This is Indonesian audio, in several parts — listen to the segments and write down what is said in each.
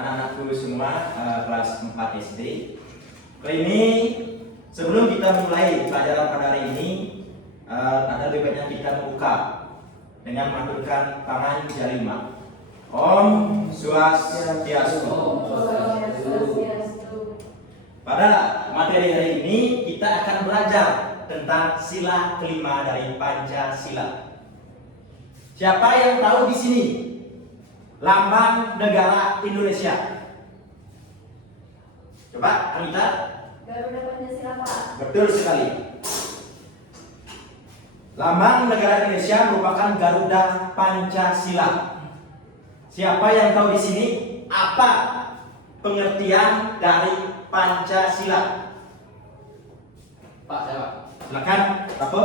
anak-anakku semua kelas 4 SD. Kali ini sebelum kita mulai pelajaran pada hari ini, ada lebih baiknya kita membuka dengan mengaturkan tangan jari 5. Om Swastiastu. Pada materi hari ini kita akan belajar tentang sila kelima dari Pancasila. Siapa yang tahu di sini lambang negara Indonesia? Coba Anita. Garuda Pancasila, Pak. Betul sekali. Lambang negara Indonesia merupakan Garuda Pancasila. Siapa yang tahu di sini apa pengertian dari Pancasila? Pak, saya Pak. Silakan, apa?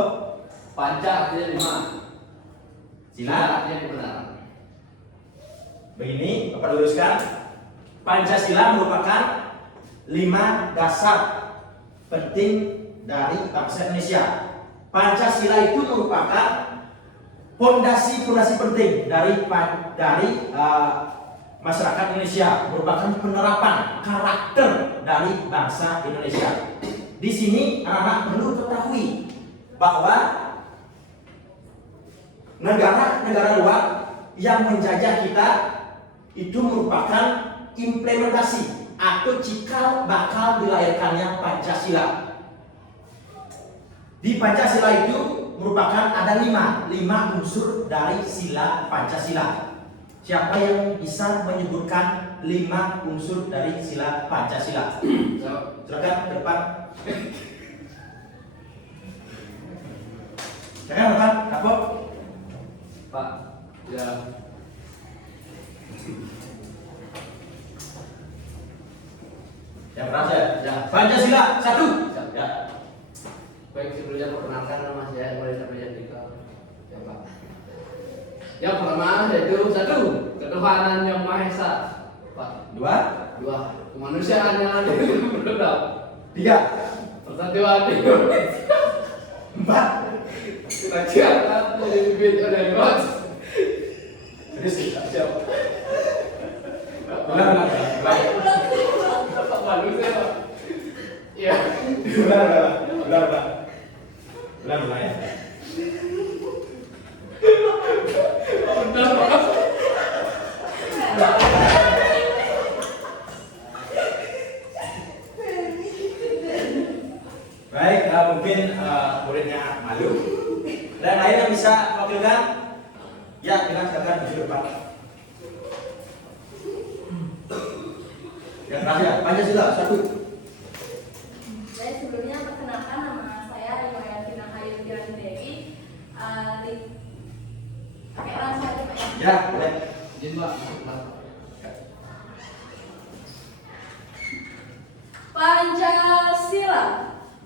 Panca artinya 5. Sila artinya kebenaran. Begini, Bapak luruskan. Pancasila merupakan 5 dasar penting dari bangsa Indonesia. Pancasila itu merupakan pondasi penting dari masyarakat Indonesia, merupakan penerapan karakter dari bangsa Indonesia. Di sini anak-anak perlu ketahui bahwa negara-negara luar yang menjajah kita itu merupakan implementasi atau cikal bakal dilahirkannya Pancasila. Di Pancasila itu merupakan ada 5 unsur dari sila Pancasila. Siapa yang bisa menyebutkan 5 unsur dari sila Pancasila? Silakan ke depan. Silakan depan, apa? Pak, ya. Yang berasa Ya. Pancasila 1. Ya. Baik, sebelumnya perkenalkan nama saya Maria Priyatika. Ya Pak. Yang pertama yaitu 1. Ketuhanan yang Maha Esa. Pak. 2. 2. Kemanusiaan yang adil dan beradab. 3. Persatuan Indonesia. 4. Kerajaan yang dipimpin oleh God. Terus siap. Ulang. Pak manusia Pak. Ya. Ulang ya. Udah Pak. Baik, mungkin muridnya malu. Dan lain yang bisa wakilkan? Ya, silakan di depan. Yang terakhir, Pancasila 1. Saya sebelumnya perkenalkan nama saya Riwayat Hayu Dian Dewi. Pakai langsung aja Pak ya. Ya, boleh. Izin Pak. Pancasila.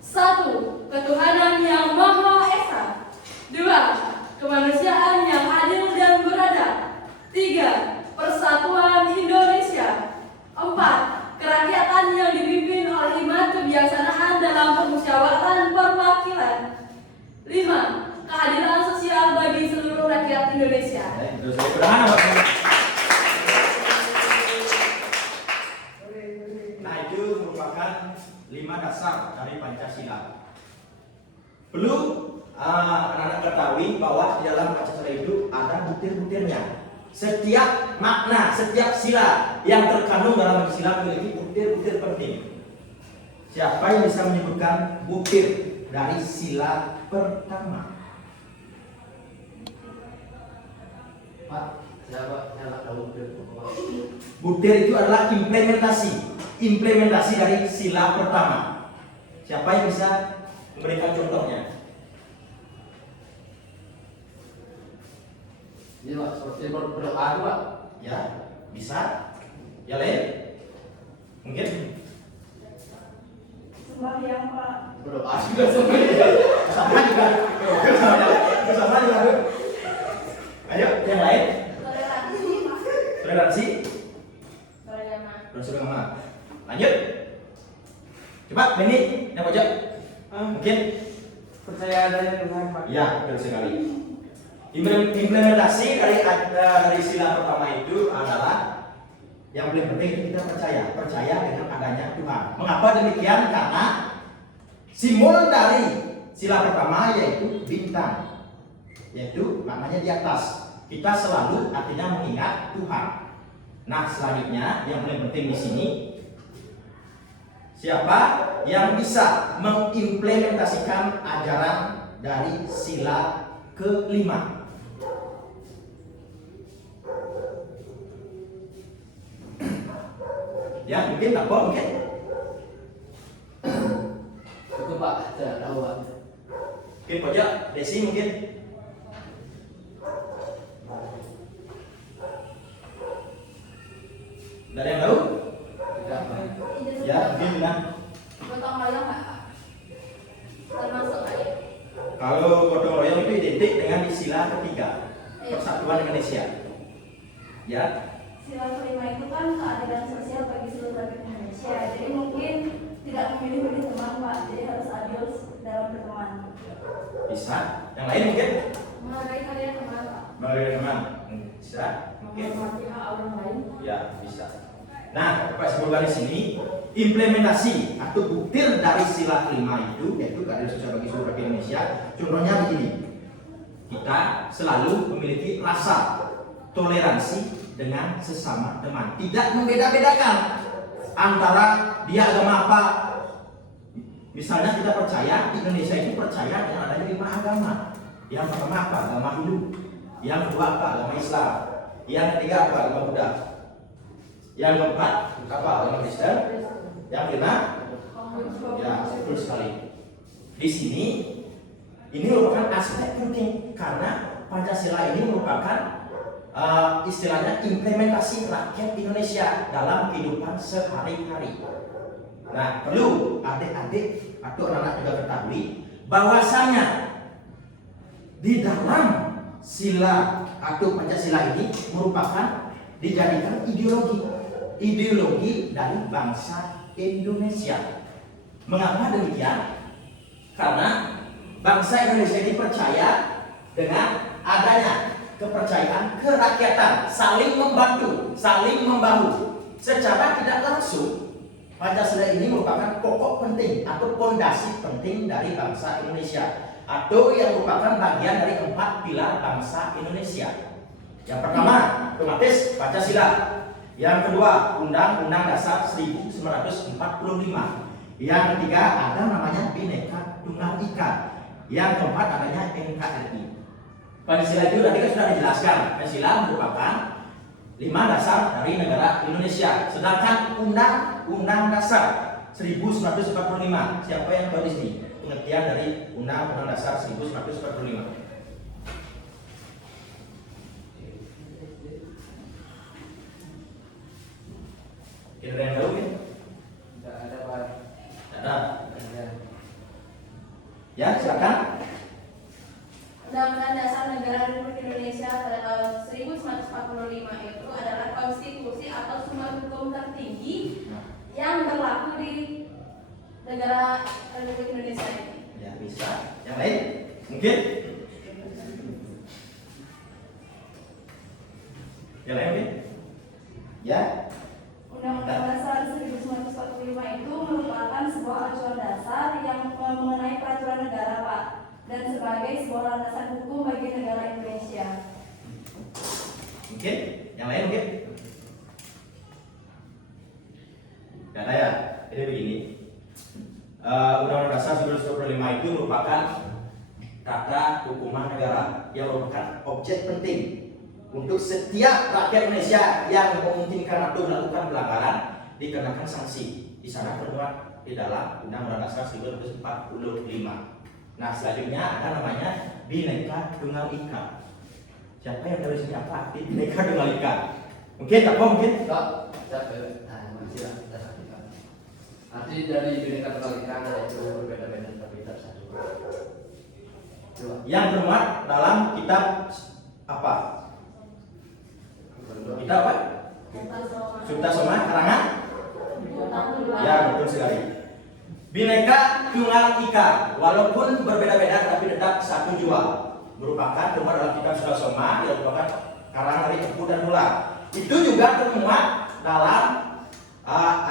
1. Ketuhanan yang Maha Esa. 2. Kemanusiaan yang adil dan beradab. 3. Persatuan Indonesia. 4. Kerakyatan yang dipimpin oleh hikmat kebijaksanaan dalam permusyawaratan perwakilan. 5. Keadilan sosial bagi seluruh rakyat Indonesia. Terus saya sederhana, Pak. Nah, itu merupakan 5 dasar dari Pancasila. Perlu anak-anak ketahui bahwa di dalam Pancasila itu ada butir-butirnya. Setiap makna, setiap sila yang terkandung dalam Pancasila memiliki butir-butir penting. Siapa yang bisa menyebutkan butir dari sila pertama? Pak, siapa? Saya nggak tahu. Butir itu adalah implementasi dari sila pertama. Siapa yang bisa memberikan contohnya? Ini Pak, seperti berdoa itu Pak. Ya, bisa. Ya, lain? Mungkin? Sembahyang Pak. Berdoa juga sebenarnya. Sama juga. Sama juga. Ayo, yang lain? Toleransi Pak. Toleransi. Beragama. Beragama. Lanjut. Coba, ini yang pojok. Mungkin? Percaya adanya Tuhan, Pak. Ya, betul sekali. Implementasi dari sila pertama itu adalah Yang paling penting itu kita percaya dengan adanya Tuhan. Mengapa demikian? Karena simbol dari sila pertama yaitu bintang, yaitu maknanya di atas. Kita selalu artinya mengingat Tuhan. Nah, selanjutnya yang paling penting di sini, siapa yang bisa mengimplementasikan ajaran dari sila kelima? Ya, mungkin apa mungkin? Cukup Pak, tidak tahu Pak. Mungkin pojok, Desi mungkin. Ada yang tahu? Tidak Pak. Ya, mungkin nah. Gotong royong nggak Pak? Termasuk nggak ya? Kalau gotong royong itu identik dengan sila ketiga, Persatuan Indonesia. Ya, Sila kelima itu kan keadilan sosial bagi seluruh rakyat Indonesia. Jadi mungkin tidak memilih-milih teman Pak. Jadi harus adil dalam berteman. bisa. Yang lain mungkin? Menghargai karya teman Pak. Mengalir teman. Bisa. Mungkin. Menghormati hak orang lain. Ya, bisa. Nah, Bapak sebutkan di sini implementasi atau butir dari sila kelima itu, yaitu keadilan sosial bagi seluruh rakyat Indonesia. Contohnya begini, kita selalu memiliki rasa toleransi dengan sesama teman, tidak membeda-bedakan antara dia agama apa. Misalnya kita percaya di Indonesia itu percaya dengan adanya 5 agama. Yang pertama apa? Agama Hindu. Yang kedua apa? Agama Islam. Yang ketiga apa? Agama Buddha. Yang keempat apa? Agama Kristen. Yang kelima, ya betul sekali. Di sini ini merupakan aspek penting karena Pancasila ini merupakan istilahnya implementasi rakyat Indonesia dalam kehidupan sehari-hari. Nah, perlu adik-adik atau anak-anak juga ketahui bahwasanya di dalam sila atau Pancasila ini merupakan dijadikan ideologi dari bangsa Indonesia. Mengapa demikian? Karena bangsa Indonesia ini percaya dengan adanya kepercayaan kerakyatan, saling membantu, saling membahu. Secara tidak langsung, Pancasila ini merupakan pokok penting atau fondasi penting dari bangsa Indonesia, atau yang merupakan bagian dari 4 pilar bangsa Indonesia. Yang pertama, otomatis Pancasila. Yang kedua, Undang-Undang Dasar 1945. Yang ketiga, ada namanya Bhinneka Tunggal Ika. Yang keempat, adanya NKRI. Pancasila itu tadi kan sudah dijelaskan. Pancasila merupakan 5 dasar dari negara Indonesia. Sedangkan Undang-Undang Dasar 1945. Siapa yang tahu di sini pengertian dari Undang-Undang Dasar 1945? Kira yang tahu kan? Tidak ada Pak. Ada. Tidak ada. Ya, silakan. Undang-Undang Dasar Negara Republik Indonesia pada tahun 1945 itu adalah konstitusi atau sumber hukum tertinggi yang berlaku di negara Republik Indonesia ini. Ya, bisa. Yang lain? Mungkin? Yang lain mungkin? Ya. Undang-Undang Dasar 1945 itu merupakan sebuah acuan dasar yang mengenai peraturan negara Pak, dan sebagai sebuah landasan hukum bagi negara Indonesia. Mungkin? Yang lain mungkin? Gak ada ya? Jadi begini, Undang-Undang Dasar 1945 itu merupakan tata hukuman negara yang merupakan objek penting untuk setiap rakyat Indonesia yang memungkinkan atau melakukan pelanggaran dikenakan sanksi. Di sana termuat di dalam Undang-Undang Dasar 1945. Nah, selanjutnya ada namanya Bhinneka Tunggal Ika. Siapa yang tahu di sini apa arti Bhinneka Tunggal Ika? Mungkin apa mungkin? Pak, masih dasar kita. Arti dari Bhinneka Tunggal Ika yaitu berbeda-beda tapi tetap satu. Coba. Yang termuat dalam kitab apa? Kitab apa? Sutta Soma karangan? Ya, betul sekali. Bhinneka Tunggal Ika, walaupun berbeda-beda tapi tetap satu jua, merupakan termuat dalam kitab Sutta Soma yang merupakan karangan dari Empu dan Mula. Itu juga termuat dalam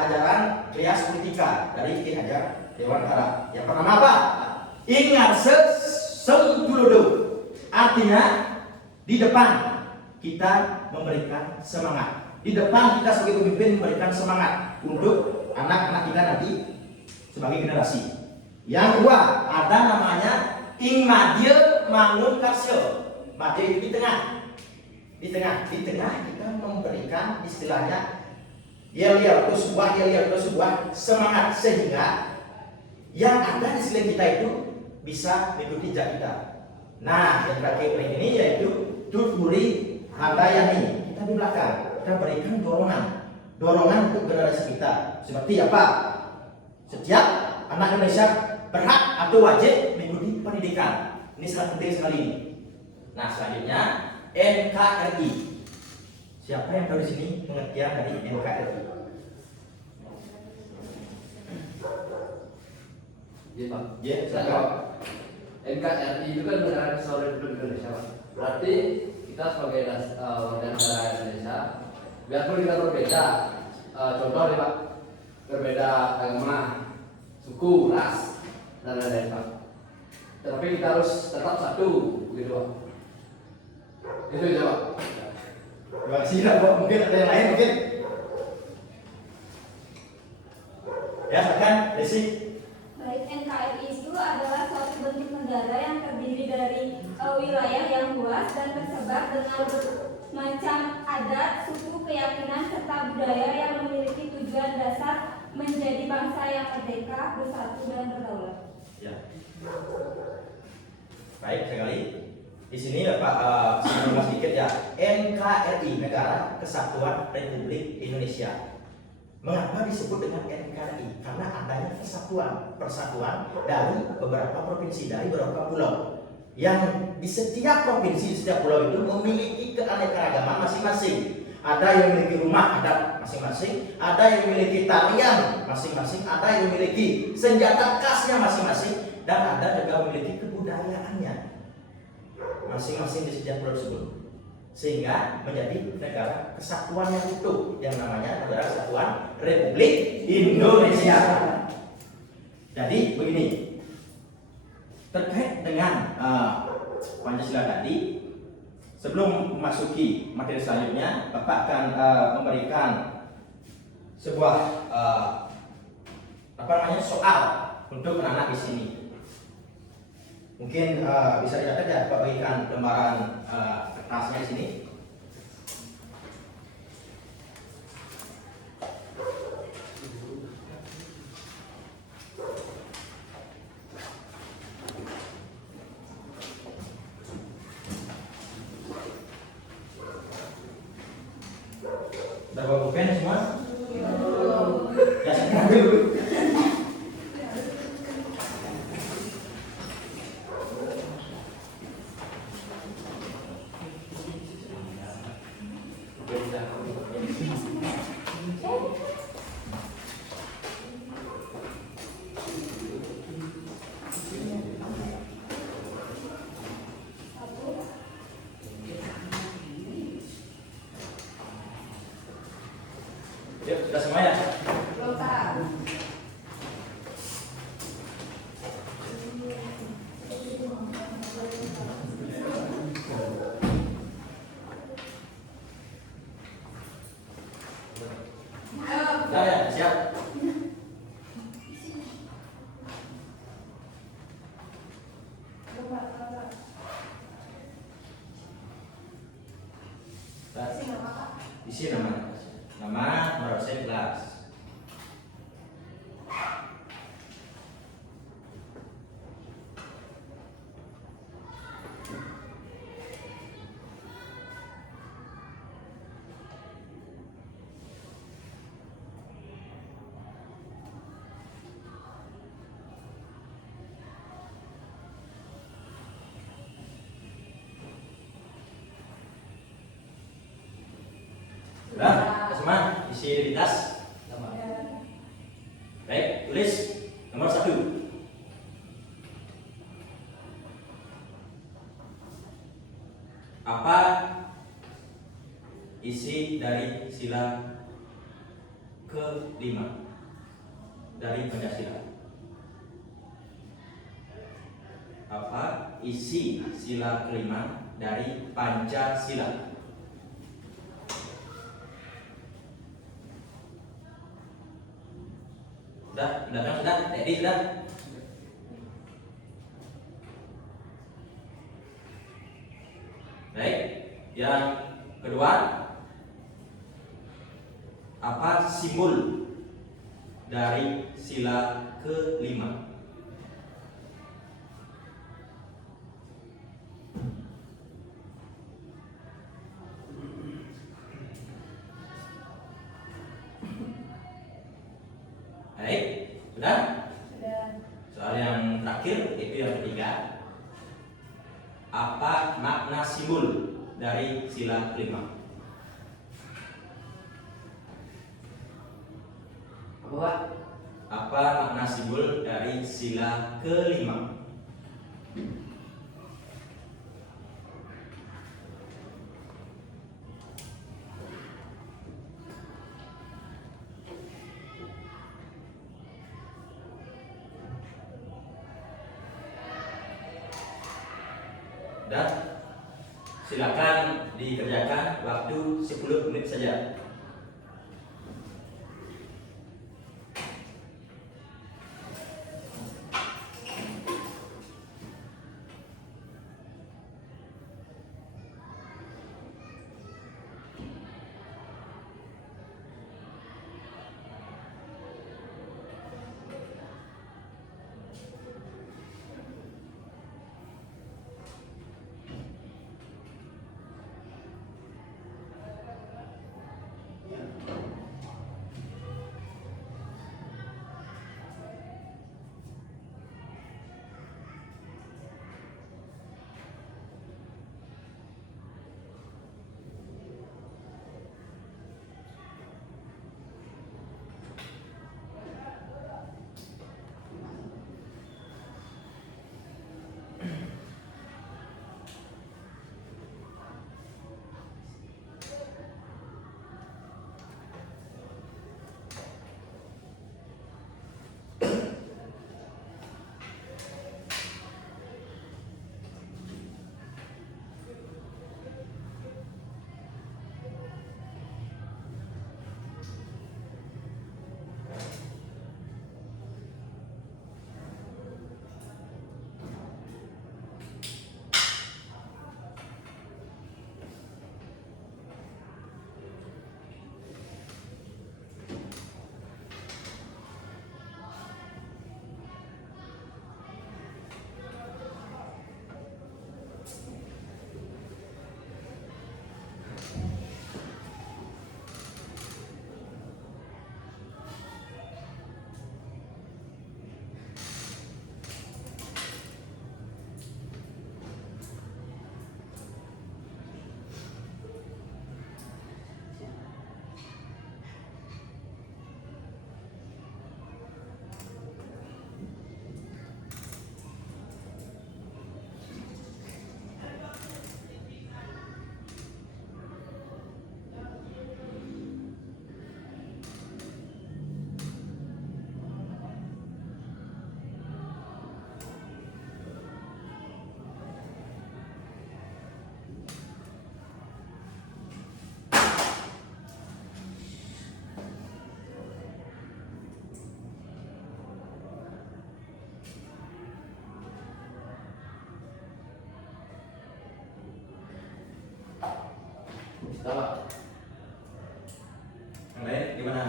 ajaran Trias Politika dari Ki Hajar Dewantara. Yang pertama apa? Ingat sengtulodo. Artinya di depan kita memberikan semangat. Di depan kita sebagai pemimpin memberikan semangat untuk anak-anak kita nanti sebagai generasi. Yang kedua, ada namanya ing madya mangun karsya. Madya itu di tengah. Di tengah kita memberikan istilahnya yel-yel terus sebuah semangat sehingga yang ada di sekeliling kita itu bisa mengikuti jejak kita. Nah, yang terakhir ini yaitu tuturi handayani. Kita di belakang, kita berikan dorongan untuk generasi kita. Seperti apa? Setiap anak Indonesia berhak atau wajib mengikuti pendidikan. Ini sangat penting sekali ini. Nah, selanjutnya NKRI. Siapa yang tahu di sini pengertian dari NKRI? Iya Pak. Ya, Saya jawab. NKRI itu kan Negara Kesatuan Republik Indonesia Pak. Berarti kita sebagai warga negara Indonesia, biarpun kita berbeda, contoh nih Pak, berbeda agama, suku, ras, dan lain-lain Pak. Tetapi kita harus tetap satu, begitu Pak. Itu aja Pak. Terima kasih Pak. Mungkin ada yang lain mungkin. Ya, silakan Desi. Baik, NKRI itu adalah suatu bentuk negara yang terdiri dari wilayah yang luas dan tersebar dengan macam adat, suku, keyakinan, serta budaya yang memiliki tujuan dasar menjadi bangsa yang merdeka, bersatu, dan berdaulat. Ya. Baik sekali. Di sini Bapak sebelum sedikit ya. NKRI, Negara Kesatuan Republik Indonesia. Mengapa disebut dengan NKRI? Karena adanya persatuan dari beberapa provinsi, dari beberapa pulau. Yang di setiap provinsi, setiap pulau itu memiliki keanekaragaman masing-masing. Ada yang memiliki rumah adat masing-masing, ada yang memiliki tarian masing-masing, ada yang memiliki senjata khasnya masing-masing, dan ada juga memiliki kebudayaannya masing-masing di setiap pulau tersebut. Sehingga menjadi negara kesatuan yang utuh yang namanya Negara Kesatuan Republik Indonesia. Jadi begini, terkait dengan Pancasila tadi, sebelum memasuki materi selanjutnya, Bapak akan memberikan sebuah soal untuk anak-anak di sini. Mungkin bisa dicatat ya, Bapak bagikan lembaran kertasnya di sini. Sudah bawa buku semua? Ya, sekarang dulu. Yuk, sudah semua ya? Belum tahu. Sudah ya, siap. Isi nama, nomor absen kelas. Sudah, semua isi identitas. Baik, tulis nomor 1. Apa isi dari sila kelima dari Pancasila? Apa isi sila kelima dari Pancasila? Sudah, Teddy sudah. Baik, yang kedua, apa simbol dari sila kelima? Baik, sudah? Sudah. Soal yang terakhir itu yang ketiga. Apa makna simbol dari sila kelima? Apa Pak? Apa makna simbol dari sila kelima? Dan silakan dikerjakan, waktu 10 menit saja. Sudah Pak. Yang lain gimana?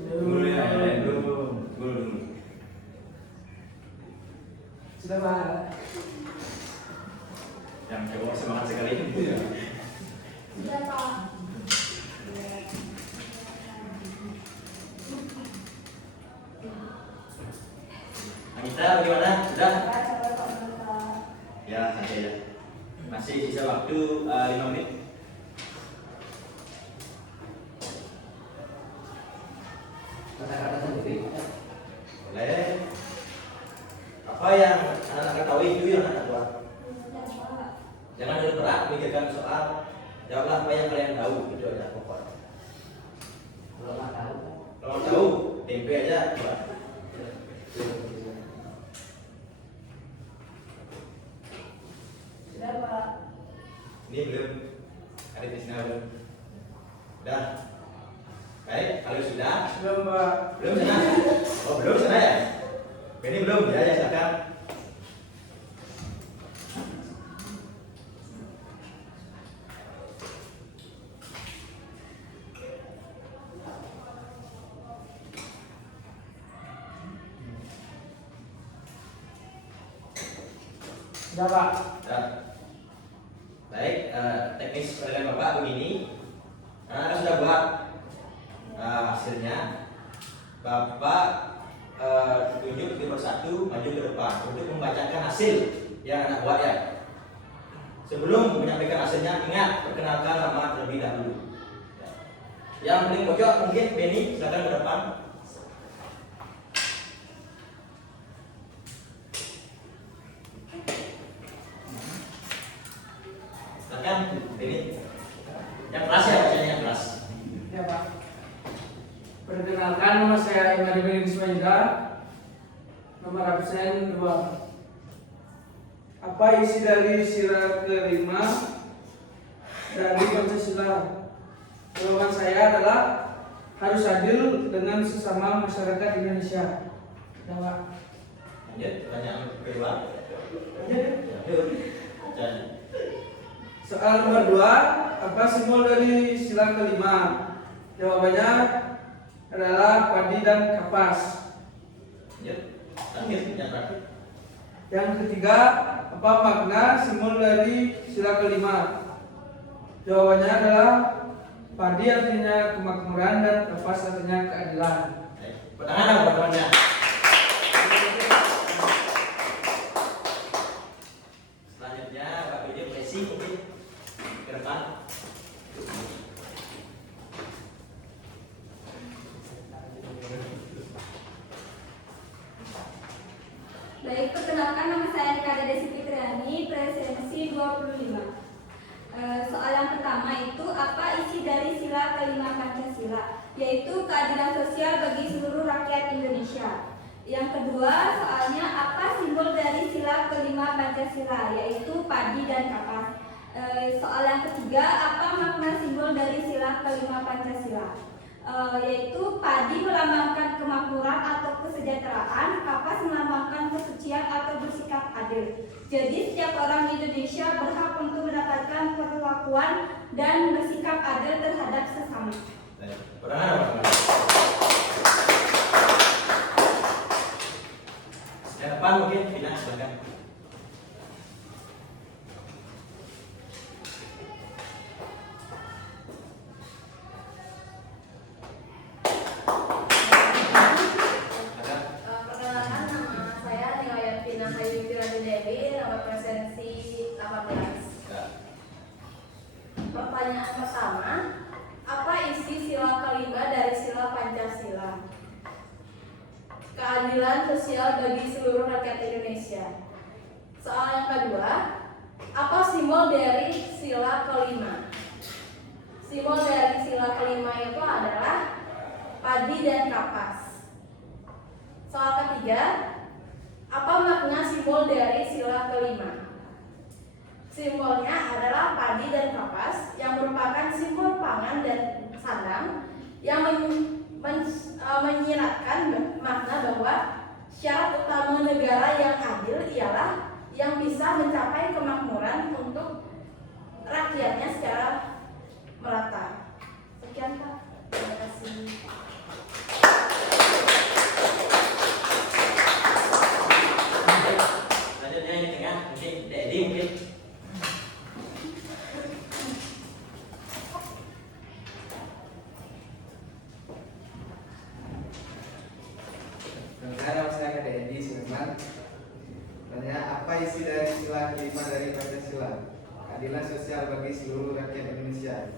Dulu ya, yang lain dulu. Dulu. Sudah Pak. Yang cowok semangat sekali. Iya. Sudah, Pak. Anita bagaimana? Sudah? Sudah, sampai Pak Menta. Ya, santai ya. Masih sisa waktu 5 menit. Kata-kata sendiri. Boleh. Apa yang anak-anak ketahui itu yang anak buat. Sudah Pak. Jangan berat memikirkan soal. Jawablah apa yang kalian tahu, itu adalah pokok. Belum tahu. PDP aja coba. Sudah Pak. Ini belum. Ada di sini belum. Udah. Baik, kalau sudah Belum Pak. belum sana. Oh belum sana ya. Ini belum ya, ya silakan. Sudah Pak. Nah, baik, teknis penilaian Bapak begini. Nah, sudah buat hasilnya. Bapak tunjuk di persatu, maju ke depan untuk membacakan hasil yang anak buat ya. Sebelum menyampaikan hasilnya, ingat perkenalkan nama terlebih dahulu. Ya. Yang paling pojok mungkin Benny, silakan ke depan. Silakan Benny. Yang keras ya, bacanya yang keras. Ya Pak. Perkenalkan, nama saya Imadi bin Ismaila, nomor absen 2. Apa isi dari sila kelima dari Pancasila? Jawaban saya adalah harus adil dengan sesama masyarakat Indonesia. Ya Pak. Lanjut, pertanyaan kedua. Lanjut. Dan Soal nomor 2, apa simbol dari sila kelima? Jawabannya adalah padi dan kapas. lanjut, terakhir yang terakhir. Yang ketiga, apa makna simbol dari sila kelima? Jawabannya adalah padi artinya kemakmuran dan kapas artinya keadilan. Baik, pertanyaan apa teman-teman? Selanjutnya Pak Budi Messi mungkin ke depan. Baik, perkenalkan nama saya Nikada Desi Fitriani, presensi 25. Soal yang pertama itu apa isi dari sila kelima Pancasila, yaitu keadilan sosial bagi seluruh rakyat Indonesia. Yang kedua, soalnya apa simbol dari sila kelima Pancasila, yaitu padi dan kapas. Soal yang ketiga, apa makna simbol dari sila kelima Pancasila, yaitu padi melambangkan kemakmuran atau kesejahteraan, kapas melambangkan kesucian atau bersikap adil. Jadi setiap orang di Indonesia berhak untuk mendapatkan perlakuan dan bersikap adil terhadap sesama. Baik, pertanyaan apa teman-teman? Yang depan mungkin Vina, silakan. Silakan. Perkenalkan, nama saya Nilayat Vina Hayu Kirani Dewi, nomor presensi 18. Ya. Pertanyaan pertama, apa isi sila kelima dari sila Pancasila? Keadilan sosial bagi seluruh rakyat Indonesia. Soal yang kedua, apa simbol dari sila kelima? Simbol dari sila kelima itu adalah padi dan kapas. Soal ketiga, apa makna simbol dari sila kelima? Simbolnya adalah padi dan kapas yang merupakan simbol pangan dan sandang yang menyiratkan makna bahwa syarat utama negara yang adil ialah yang bisa mencapai kemakmuran untuk rakyatnya secara merata. Sekian Pak. Terima kasih. Selanjutnya ini tengah mungkin Dedi mungkin. Nama saya Kade Edi Sulaiman. Tanya apa isi dari sila kelima dari Pancasila? Keadilan sosial bagi seluruh rakyat Indonesia.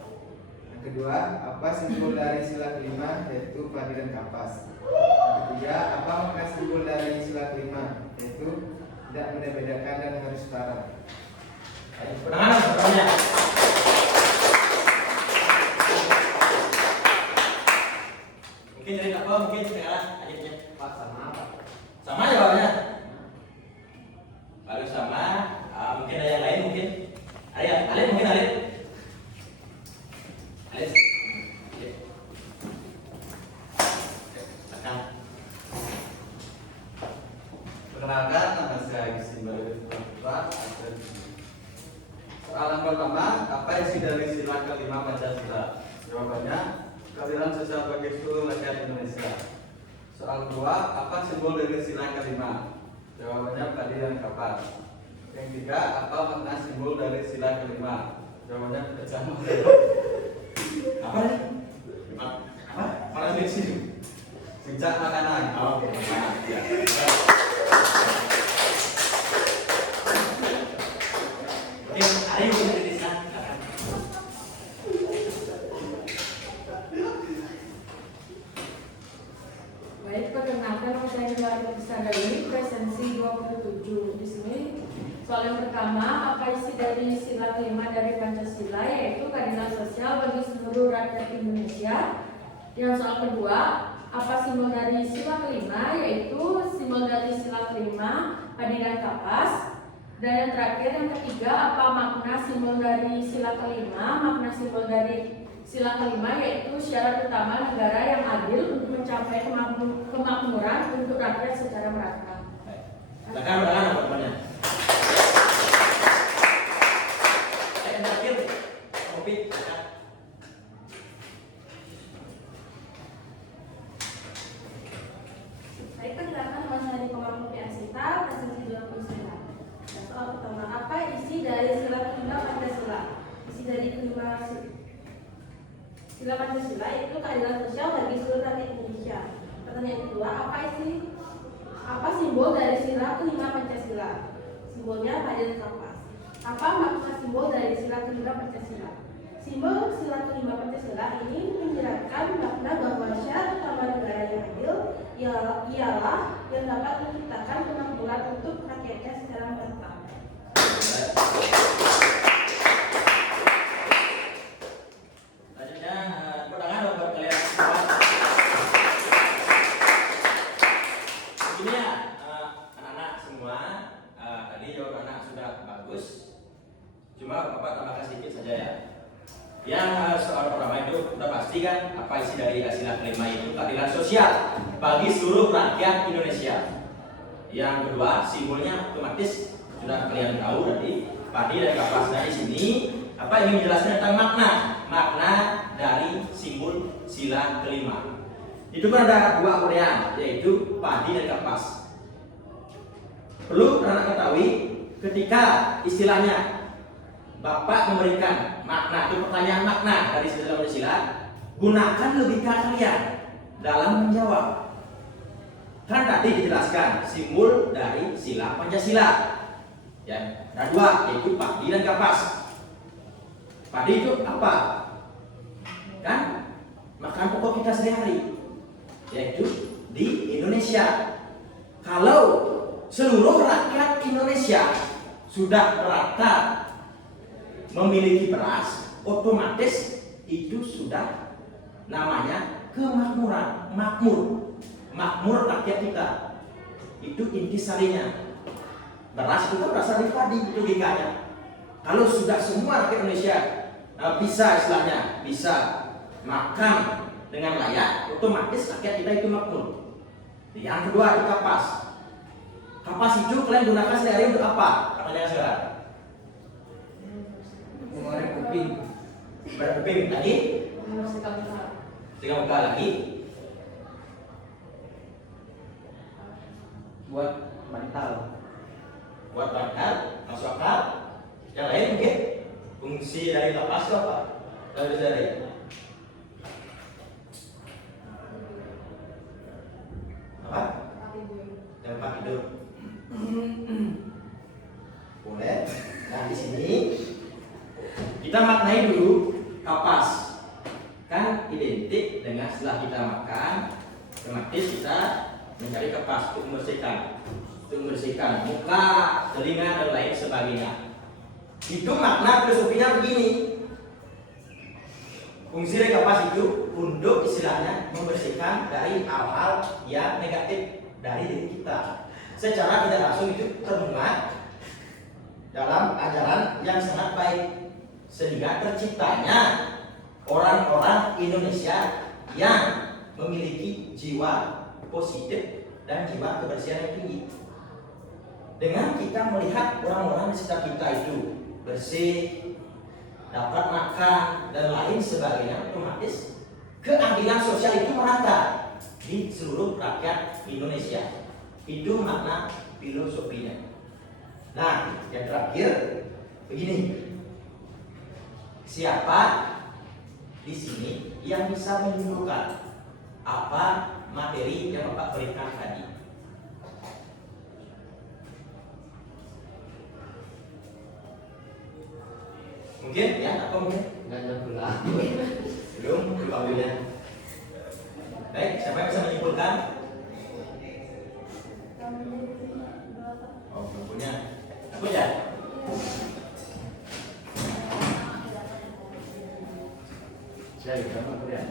Yang kedua, apa simbol dari sila kelima, yaitu padi dan kapas. Yang ketiga, apa makna simbol dari sila kelima, yaitu tidak membedakan dan harus setara. Baik, pertanyaan apa pertanyaan? Mungkin Mungkin dari apa? Mungkin sekarang akhirnya Pak sama apa? sama jawabannya. Kalau sama, mungkin ada yang lain mungkin. Alif mungkin Alif. Alif. Silakan. Perkenalkan, nama saya Gisim Bayu Putra. Soalan pertama, apa isi dari sila kelima Pancasila? Jawabannya, keadilan sosial bagi seluruh rakyat Indonesia. Soal kedua, apa simbol dari sila kelima? Jawabannya padi dan kapas. Yang ketiga, apa makna simbol dari sila kelima? Jawabannya pecah. Apa nih? Apa? Malah di sini. Sejak makanan. Oh, oke. Ya. Oke, hari ini kita di sana. Baik, perkenalkan nama saya Nila Kisandari, presensi 27. Di sini soal yang pertama, apa isi dari sila kelima dari Pancasila, yaitu keadilan sosial bagi seluruh rakyat Indonesia. Yang soal kedua, apa simbol dari sila kelima, yaitu simbol dari sila kelima padi dan kapas. Dan yang terakhir, yang ketiga, apa makna simbol dari sila kelima? Makna simbol dari sila kelima yaitu syarat utama negara yang adil untuk mencapai kemakmuran untuk rakyat secara merata. Silakan apa temannya? Yang terakhir, kopi. Baik, perkenalkan nama saya Nikola Mufiansita, presensi 29. Dan soal pertama, apa isi dari sila kelima Pancasila? Isi dari sila Pancasila itu keadilan sosial bagi seluruh rakyat Indonesia. Pertanyaan kedua, apa simbol dari sila kelima Pancasila? Simbolnya padi dan kapas. Apa makna simbol dari sila kelima Pancasila? Simbol sila kelima Pancasila ini menjelaskan makna bahwa syarat utama negara yang adil ialah yang dapat menciptakan kemakmuran untuk rakyatnya secara merata. Selanjutnya, tepuk tangan buat kalian semua. Begini ya, anak-anak semua, tadi jawaban anak sudah bagus. Cuma Bapak tambahkan sedikit saja ya. Yang soal pertama itu udah pasti kan apa isi dari sila kelima itu keadilan sosial bagi seluruh rakyat Indonesia. Yang kedua, simbolnya otomatis sudah kalian tahu tadi padi dan kapas. Nah di sini apa ini menjelaskan tentang makna dari simbol sila kelima. Itu kan ada dua uraian, yaitu padi dan kapas. Perlu anak ketahui ketika istilahnya Bapak memberikan makna, itu pertanyaan makna dari sila Pancasila, gunakan logika kalian dalam menjawab. Kan tadi dijelaskan simbol dari sila Pancasila. Ya, ada dua, yaitu padi dan kapas. Padi itu apa? Kan makan pokok kita sehari-hari, yaitu di Indonesia. Kalau seluruh rakyat Indonesia sudah merata memiliki beras, otomatis itu sudah namanya kemakmuran, makmur rakyat kita. Itu intisarinya. Beras itu berasal dari padi, itu logikanya. Kalau sudah semua rakyat Indonesia bisa istilahnya bisa makan dengan layak, otomatis rakyat kita itu makmur. Yang kedua itu kapas. Kapas itu kalian gunakan sehari untuk apa? Katanya sekarang. Mengorek kuping. Berkeping lagi, Sekali tiga muka lagi, Buat bantal. buat bakar, masuk akal. Yang lain mungkin fungsi dari kapas itu apa? Kalau dari apa? Tempat tidur. Boleh. Nah di sini kita maknai dulu kapas. Kan identik dengan setelah kita makan, otomatis kita mencari kapas untuk membersihkan muka, telinga dan lain sebagainya. Itu makna filosofinya begini. Fungsi rekapas itu untuk istilahnya membersihkan dari hal-hal yang negatif dari diri kita. Secara tidak langsung itu termuat dalam ajaran yang sangat baik, sehingga terciptanya orang-orang Indonesia yang memiliki jiwa positif dan jiwa kebersihan yang tinggi. Dengan kita melihat orang-orang di sekitar kita itu bersih, dapat makan dan lain sebagainya, otomatis keadilan sosial itu merata di seluruh rakyat Indonesia. Itu makna filosofinya. Nah, yang terakhir begini. Siapa di sini yang bisa menyimpulkan apa materi yang Bapak berikan tadi? Mungkin ya, apa mungkin? Nggak nyampulah. Belum ambilnya. Baik, siapa yang bisa menyimpulkan? Oh, belum punya. Aku ya. Saya juga mau kuliah.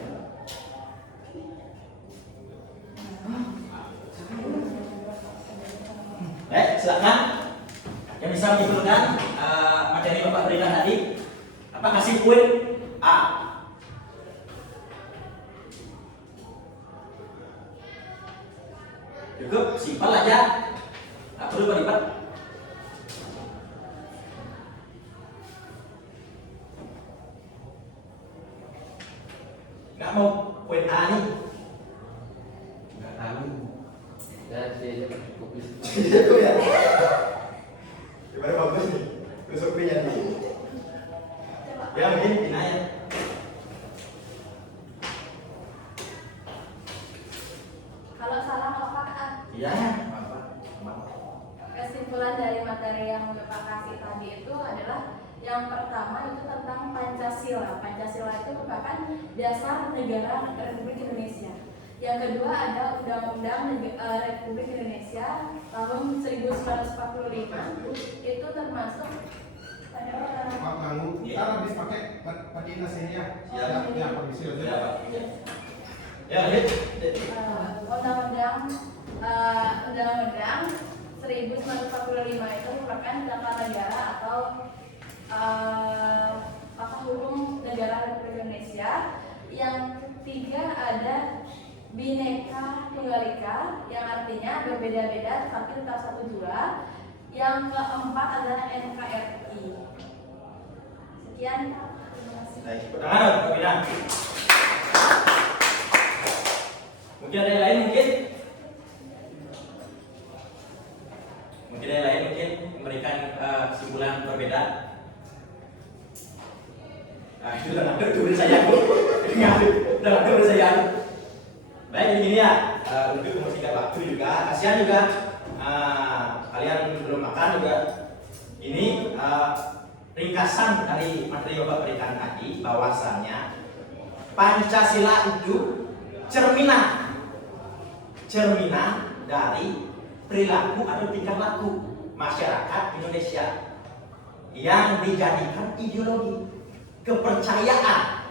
Baik, silakan. Yang bisa menyimpulkan materi Bapak berikan tadi. Apa kasih poin A? Cukup, simpel aja. Nggak perlu berlipat. Nggak mau poin A nih. Nggak tahu. Ya sih cukup bisa. Cukup ya. Gimana bagus nih? Filosofinya nih. Ya mungkin Inaya. Kalau salah Bapak, Iya, apa? kesimpulan dari materi yang Bapak kasih tadi itu adalah yang pertama itu tentang Pancasila. Pancasila itu merupakan dasar negara Republik Indonesia. Yang kedua ada Undang-Undang Republik Indonesia tahun 1945. Itu termasuk Pak Mangu, Iya. ntar habis pakai peti nasinya. Siap. Ya, permisi Ya, aja. Pak. Ya, lanjut. Undang-Undang 1945 itu merupakan tata negara atau tata hukum negara Republik Indonesia. Yang ketiga ada Bhinneka Tunggal Ika, yang artinya berbeda-beda tapi tetap satu jua. Yang keempat adalah NKRI. Sekian. Terima kasih. Baik, pertengahan Pak Bidang. Mungkin ada yang lain mungkin? Mungkin ada yang lain mungkin memberikan kesimpulan berbeda. Nah, itu udah ngambil tulis saya Bu. Udah ngambil tulis saya. Baik, jadi gini ya, untuk mempersingkat waktu juga, kasihan juga kalian belum makan juga. Ini ringkasan dari materi Bapak berikan tadi, bahwasannya Pancasila itu cerminan dari perilaku atau tingkah laku masyarakat Indonesia yang dijadikan ideologi, kepercayaan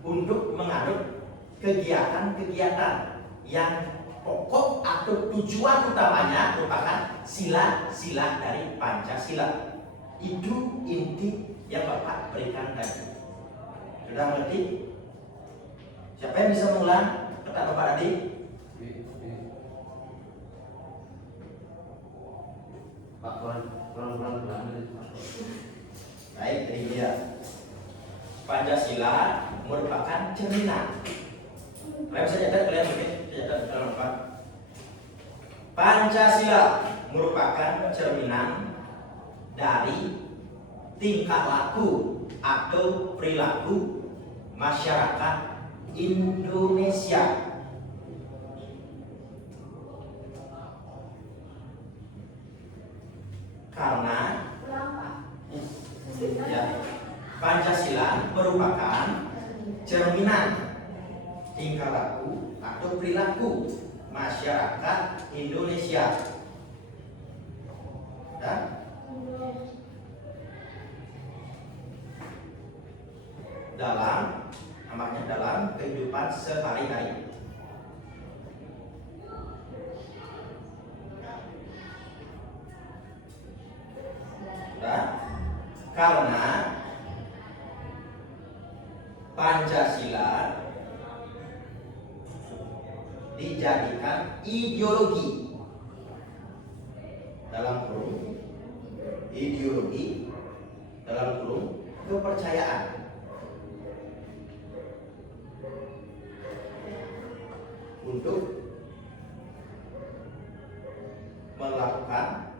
untuk menganut kegiatan-kegiatan yang pokok atau tujuan utamanya merupakan sila-sila dari Pancasila. Itu inti yang Bapak berikan tadi. Sudah mengerti? Siapa yang bisa mengulang kata Bapak tadi? Pak kurang Baik, jadi dia. Pancasila merupakan cerminan. Kalian bisa catat, kalian mungkin catat dalam Bapak. Pancasila merupakan cerminan dari tingkah laku atau perilaku masyarakat Indonesia. Karena ya, Pancasila merupakan cerminan tingkah laku atau perilaku masyarakat Indonesia. Ya. dalam kehidupan sehari-hari. Sudah? Karena Pancasila dijadikan ideologi dalam kurung kepercayaan untuk melakukan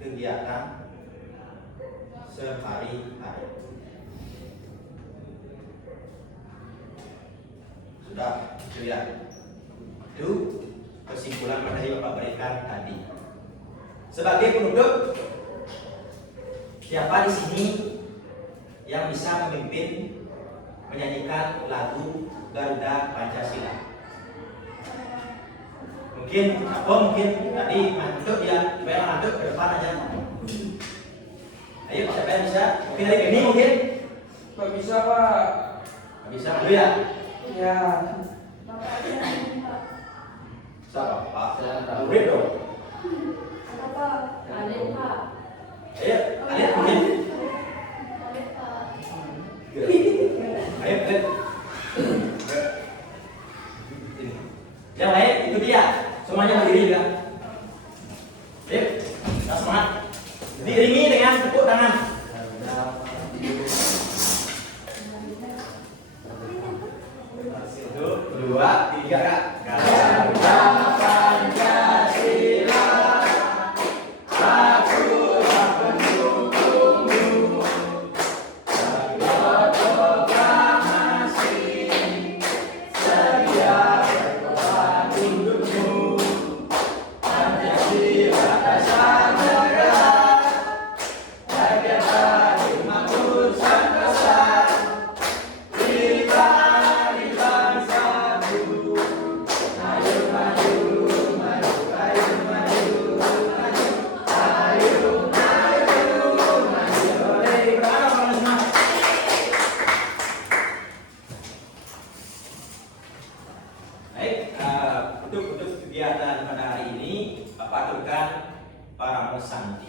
kegiatan sehari-hari. Sudah lihat itu kesimpulan materi Bapak berikan tadi. Sebagai penutup, siapa di sini yang bisa memimpin menyanyikan lagu Garuda Pancasila? Mungkin tadi mantuk ya, supaya mantuk ke depan aja. Ayo siapa yang bisa? Mungkin dari ini mungkin? Pak bisa Pak. Bisa dulu ya? Ya. Bapak aja yang Pak. Siapa Pak? Saya tahu. Murid dong. Bapak. Adik Pak. Ayo, ayo mungkin. Boleh Pak. Ayo, ayo. Yang lain itu dia. Semuanya berdiri juga. Ayo, kita semangat. Diiringi dengan tepuk tangan. Satu, dua, tiga, Kak. Garuda Pancasila, akulah pendukungmu. Garuda proklamasi, setia berkorban untukmu. Pancasila dasar negara, bagian dari makmur Nusantara. Kita di bangsaku, ayo maju, maju, ayo maju, maju, ayo maju, maju. Boleh berapa semua? Baik, untuk kegiatan pada hari ini Bapak aturkan para pesan